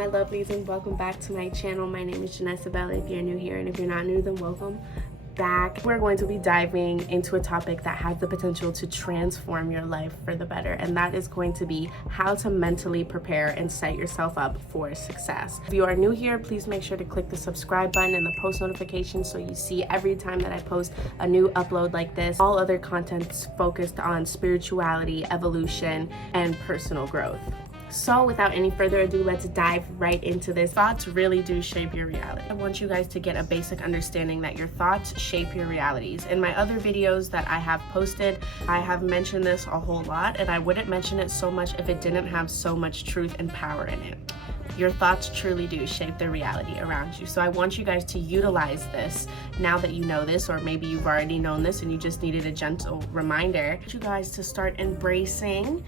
my lovelies, and welcome back to my channel. My name is Janessa-Belle if you're new here, and if you're not new, then welcome back. We're going to be diving into a topic that has the potential to transform your life for the better, and that is going to be how to mentally prepare and set yourself up for success. If you are new here, please make sure to click the subscribe button and the post notification so you see every time that I post a new upload like this. All other content's focused on spirituality, evolution, and personal growth. So without any further ado, let's dive right into this. Thoughts really do shape your reality. I want you guys to get a basic understanding that your thoughts shape your realities. In my other videos that I have posted, I have mentioned this a whole lot, and I wouldn't mention it so much if it didn't have so much truth and power in it. Your thoughts truly do shape the reality around you. So I want you guys to utilize this now that you know this, or maybe you've already known this and you just needed a gentle reminder. I want you guys to start embracing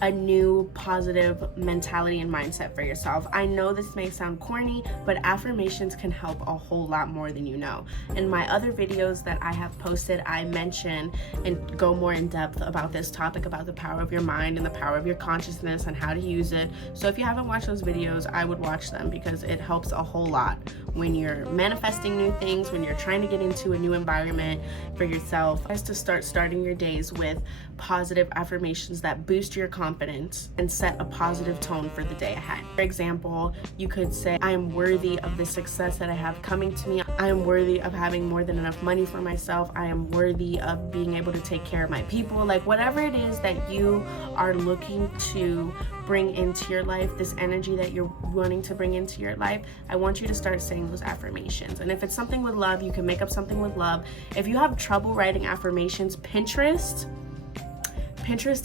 a new positive mentality and mindset for yourself. I know this may sound corny, but affirmations can help a whole lot more than you know. In my other videos that I have posted, I mention and go more in depth about this topic, about the power of your mind and the power of your consciousness and how to use it. So if you haven't watched those videos, I would watch them because it helps a whole lot when you're manifesting new things, when you're trying to get into a new environment for yourself. Is to starting your days with positive affirmations that boost your confidence and set a positive tone for the day ahead. For example, you could say, I am worthy of the success that I have coming to me. I am worthy of having more than enough money for myself. I am worthy of being able to take care of my people. Like whatever it is that you are looking to bring into your life, this energy that you're wanting to bring into your life, I want you to start saying those affirmations. And if it's something with love, you can make up something with love. If you have trouble writing affirmations, Pinterest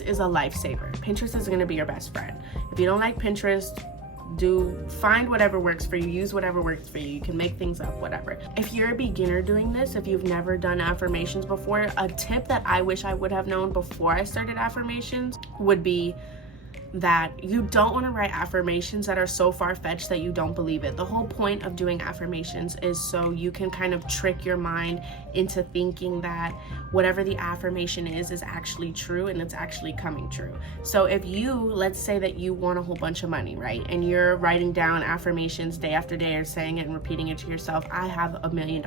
is a lifesaver. Pinterest is going to be your best friend. If you don't like Pinterest, find whatever works for you, use whatever works for you. You can make things up, whatever. If you're a beginner doing this, if you've never done affirmations before, a tip that I wish I would have known before I started affirmations would be that you don't want to write affirmations that are so far-fetched that you don't believe it. The whole point of doing affirmations is so you can kind of trick your mind into thinking that whatever the affirmation is actually true and it's actually coming true. So if you, let's say that you want a whole bunch of money, right? And you're writing down affirmations day after day or saying it and repeating it to yourself. I have $1 million.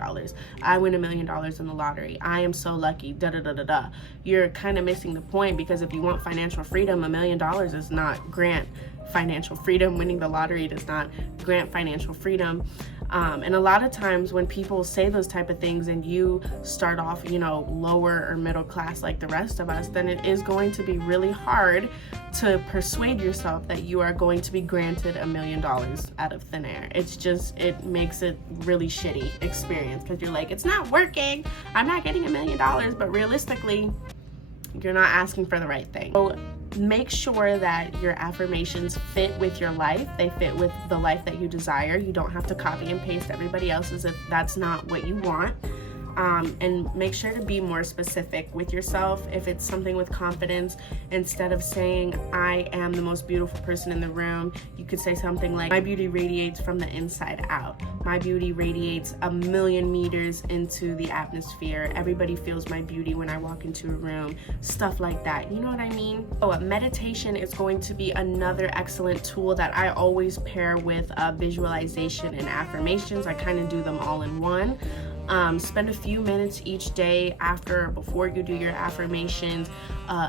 I win $1 million in the lottery. I am so lucky, da da da da da. You're kind of missing the point, because if you want financial freedom, $1 million is not grant financial freedom. Winning the lottery does not grant financial freedom. And a lot of times when people say those type of things and you start off, lower or middle class like the rest of us, then it is going to be really hard to persuade yourself that you are going to be granted $1 million out of thin air. It makes it really shitty experience, because you're like, it's not working. I'm not getting $1 million, but realistically, you're not asking for the right thing. So make sure that your affirmations fit with your life. They fit with the life that you desire. You don't have to copy and paste everybody else's if that's not what you want. And make sure to be more specific with yourself. If it's something with confidence, instead of saying, I am the most beautiful person in the room, you could say something like, my beauty radiates from the inside out. My beauty radiates 1,000,000 meters into the atmosphere. Everybody feels my beauty when I walk into a room. Stuff like that. You know what I mean? Meditation is going to be another excellent tool that I always pair with visualization and affirmations. I kind of do them all in one. Spend a few minutes each day after or before you do your affirmations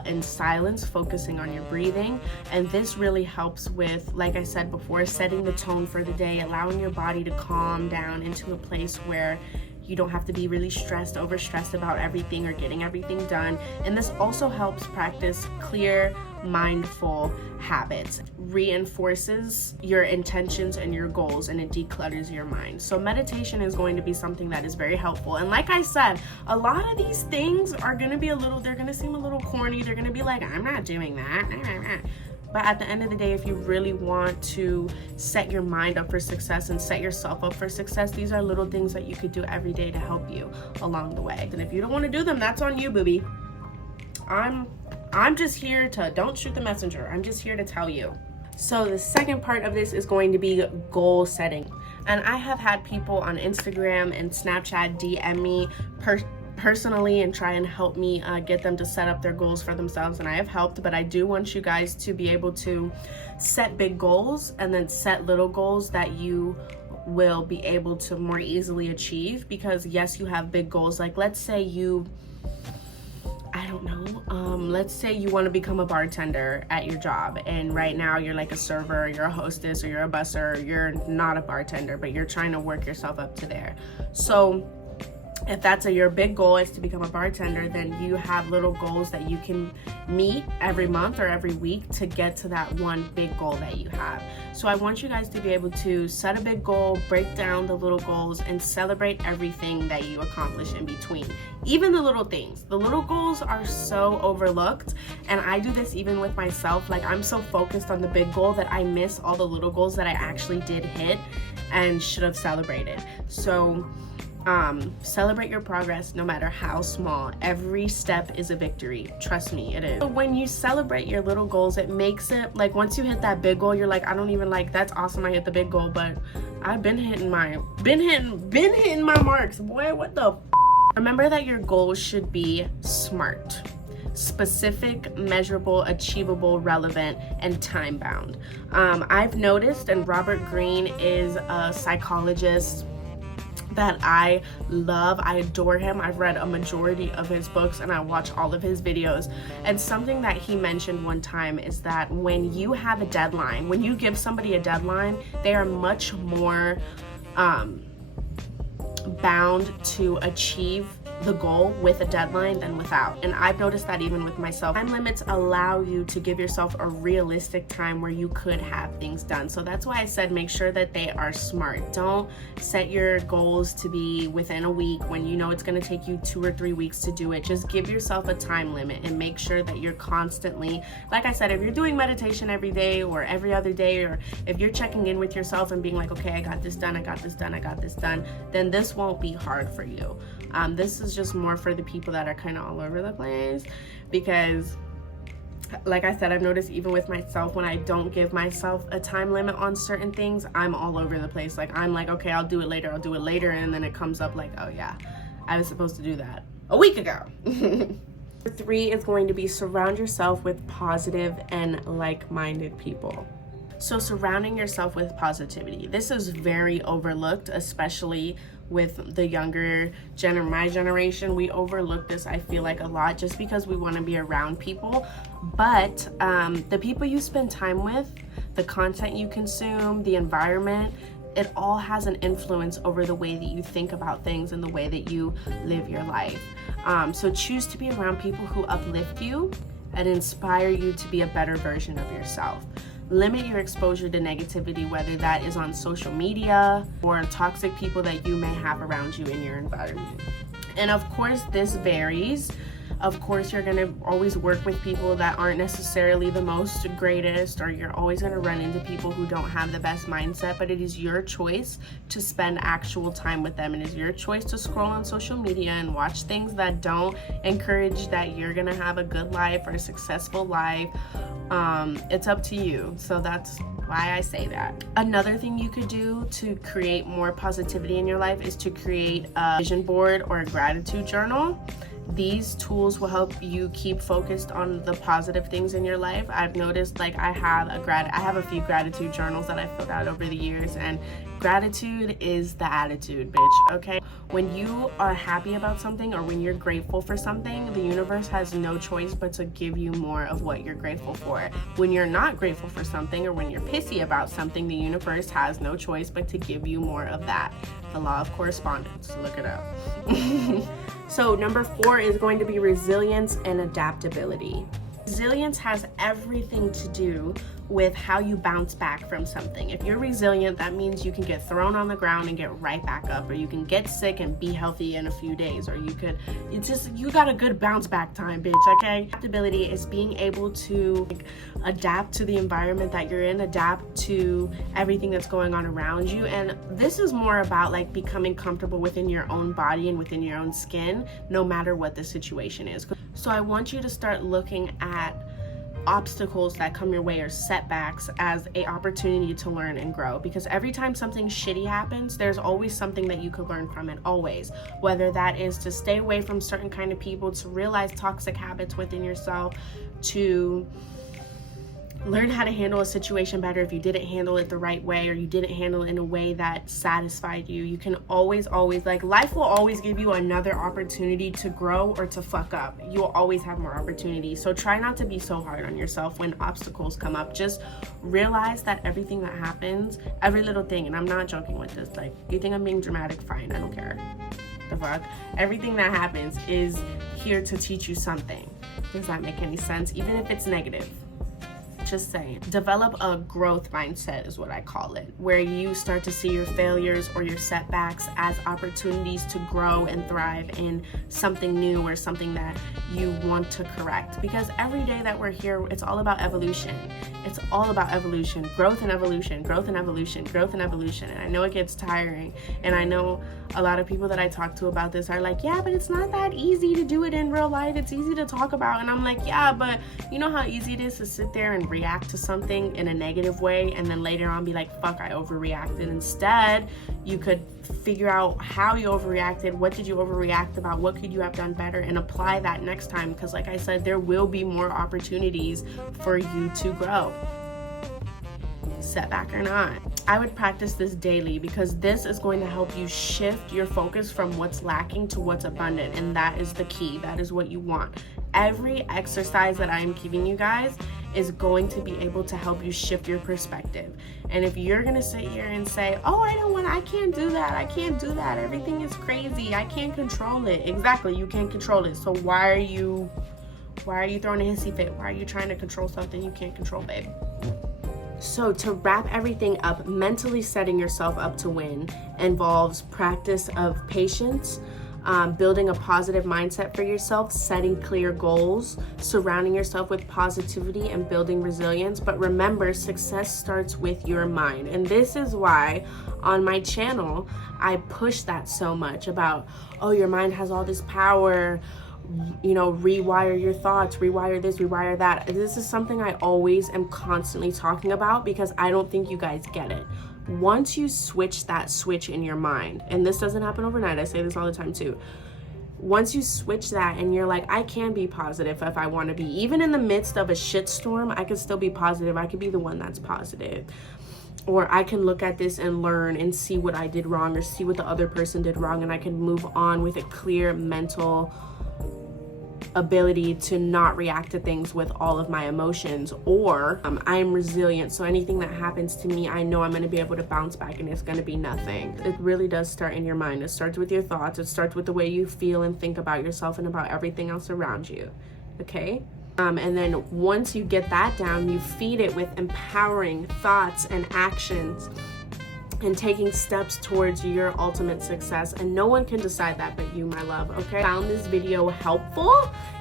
in silence, focusing on your breathing. And this really helps with, like I said before, setting the tone for the day, allowing your body to calm down into a place where you don't have to be really overstressed about everything or getting everything done. And this also helps practice clear, mindful habits, reinforces your intentions and your goals, and it declutters your mind. So meditation is going to be something that is very helpful. And like I said, a lot of these things are going to be they're going to seem a little corny. They're going to be like, I'm not doing that. But at the end of the day, if you really want to set your mind up for success and set yourself up for success, these are little things that you could do every day to help you along the way. And if you don't want to do them, that's on you, booby. I'm just here to, don't shoot the messenger. I'm just here to tell you. So the second part of this is going to be goal setting. And I have had people on Instagram and Snapchat DM me personally and try and help me get them to set up their goals for themselves, and I have helped. But I do want you guys to be able to set big goals and then set little goals that you will be able to more easily achieve. Because yes, you have big goals, like let's say you, I don't know, let's say you want to become a bartender at your job, and right now you're like a server, or you're a hostess, or you're a busser, or you're not a bartender, but you're trying to work yourself up to there. So if that's your big goal is to become a bartender, then you have little goals that you can meet every month or every week to get to that one big goal that you have. So I want you guys to be able to set a big goal, break down the little goals, and celebrate everything that you accomplish in between. Even the little things. The little goals are so overlooked, and I do this even with myself. Like, I'm so focused on the big goal that I miss all the little goals that I actually did hit and should have celebrated. So celebrate your progress no matter how small. Every step is a victory. Trust me, it is. So when you celebrate your little goals, it makes it like once you hit that big goal, you're like, I don't even like, that's awesome, I hit the big goal, but I've been hitting my marks, boy, what the Remember that your goals should be SMART: specific, measurable, achievable, relevant, and time bound. I've noticed, and Robert Greene is a psychologist that I love. I adore him. I've read a majority of his books and I watch all of his videos. And something that he mentioned one time is that when you have a deadline, when you give somebody a deadline, they are much more bound to achieve the goal with a deadline than without. And I've noticed that even with myself. Time limits allow you to give yourself a realistic time where you could have things done. So that's why I said make sure that they are SMART. Don't set your goals to be within a week when you know it's going to take you 2 or 3 weeks to do it. Just give yourself a time limit and make sure that you're constantly, like I said, if you're doing meditation every day or every other day, or if you're checking in with yourself and being like, okay, I got this done, I got this done, I got this done, then this won't be hard for you. This is just more for the people that are kind of all over the place, because like I said, I've noticed even with myself, when I don't give myself a time limit on certain things, I'm all over the place. Like, I'm like, okay, I'll do it later, and then it comes up like, oh yeah, I was supposed to do that a week ago. 3 is going to be surround yourself with positive and like-minded people. So surrounding yourself with positivity. This is very overlooked, especially with the younger my generation. We overlook this, I feel like, a lot just because we want to be around people. But the people you spend time with, the content you consume, the environment, it all has an influence over the way that you think about things and the way that you live your life. So choose to be around people who uplift you and inspire you to be a better version of yourself. Limit your exposure to negativity, whether that is on social media or toxic people that you may have around you in your environment. And of course, this varies. Of course, you're going to always work with people that aren't necessarily the most greatest, or you're always going to run into people who don't have the best mindset, but it is your choice to spend actual time with them. It is your choice to scroll on social media and watch things that don't encourage that you're going to have a good life or a successful life. It's up to you. So that's why I say that. Another thing you could do to create more positivity in your life is to create a vision board or a gratitude journal. These tools will help you keep focused on the positive things in your life. I've noticed, like, I have a few gratitude journals that I've filled out over the years, and gratitude is the attitude, bitch, okay? When you are happy about something, or when you're grateful for something, the universe has no choice but to give you more of what you're grateful for. When you're not grateful for something, or when you're pissy about something, the universe has no choice but to give you more of that. The law of correspondence, look it up. So number 4 is going to be resilience and adaptability. Resilience has everything to do with how you bounce back from something. If you're resilient, that means you can get thrown on the ground and get right back up, or you can get sick and be healthy in a few days, or you got a good bounce back time, bitch, okay? Adaptability is being able to adapt to the environment that you're in, adapt to everything that's going on around you. And this is more about like becoming comfortable within your own body and within your own skin, no matter what the situation is. So I want you to start looking at obstacles that come your way or setbacks as a opportunity to learn and grow, because every time something shitty happens, there's always something that you could learn from it, always. Whether that is to stay away from certain kind of people, to realize toxic habits within yourself, to learn how to handle a situation better if you didn't handle it the right way, or you didn't handle it in a way that satisfied you. You can always, like, life will always give you another opportunity to grow or to fuck up. You'll always have more opportunities. So try not to be so hard on yourself when obstacles come up. Just realize that everything that happens, every little thing, and I'm not joking with this, like, you think I'm being dramatic, fine, I don't care. The fuck? Everything that happens is here to teach you something. Does that make any sense? Even if it's negative. Just saying. Develop a growth mindset is what I call it, where you start to see your failures or your setbacks as opportunities to grow and thrive in something new or something that you want to correct. Because every day that we're here, it's all about evolution. It's all about evolution, growth and evolution, growth and evolution, growth and evolution. And I know it gets tiring, and I know a lot of people that I talk to about this are like, yeah, but it's not that easy to do it in real life. It's easy to talk about. And I'm like, yeah, but you know how easy it is to sit there and react to something in a negative way and then later on be like, fuck, I overreacted. Instead, you could figure out how you overreacted, what did you overreact about, what could you have done better, and apply that next time. Because like I said, there will be more opportunities for you to grow, setback or not. I would practice this daily, because this is going to help you shift your focus from what's lacking to what's abundant, and that is the key. That is what you want. Every exercise that I'm giving you guys is going to be able to help you shift your perspective. And if you're gonna sit here and say, oh, I can't do that, everything is crazy, I can't control it. Exactly, you can't control it. So why are you throwing a hissy fit? Why are you trying to control something you can't control, babe? So to wrap everything up, mentally setting yourself up to win involves practice of patience, building a positive mindset for yourself, setting clear goals, surrounding yourself with positivity, and building resilience. But remember, success starts with your mind. And this is why on my channel, I push that so much about, oh, your mind has all this power, you know, rewire your thoughts, rewire this, rewire that. This is something I always am constantly talking about, because I don't think you guys get it. Once you switch that switch in your mind, and this doesn't happen overnight, I say this all the time too. Once you switch that and you're like, I can be positive if I want to be, even in the midst of a shitstorm, I can still be positive. I could be the one that's positive. Or I can look at this and learn and see what I did wrong, or see what the other person did wrong, and I can move on with a clear mental ability to not react to things with all of my emotions. Or I am resilient, so anything that happens to me, I know I'm going to be able to bounce back, and it's going to be nothing. It really does start in your mind. It starts with your thoughts. It starts with the way you feel and think about yourself and about everything else around you. Okay? And then once you get that down, you feed it with empowering thoughts and actions, and taking steps towards your ultimate success. And no one can decide that but you, my love, okay? Found this video helpful?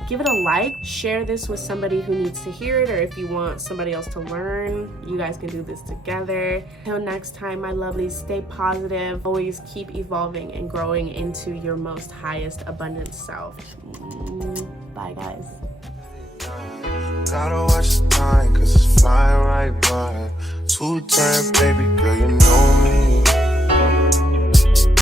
Give it a like, share this with somebody who needs to hear it, or if you want somebody else to learn, you guys can do this together. Till next time, my lovelies, stay positive, always keep evolving and growing into your most highest abundant self. Bye, guys. Gotta watch the time, cause it's flying right by. Two-time, baby girl, you know me.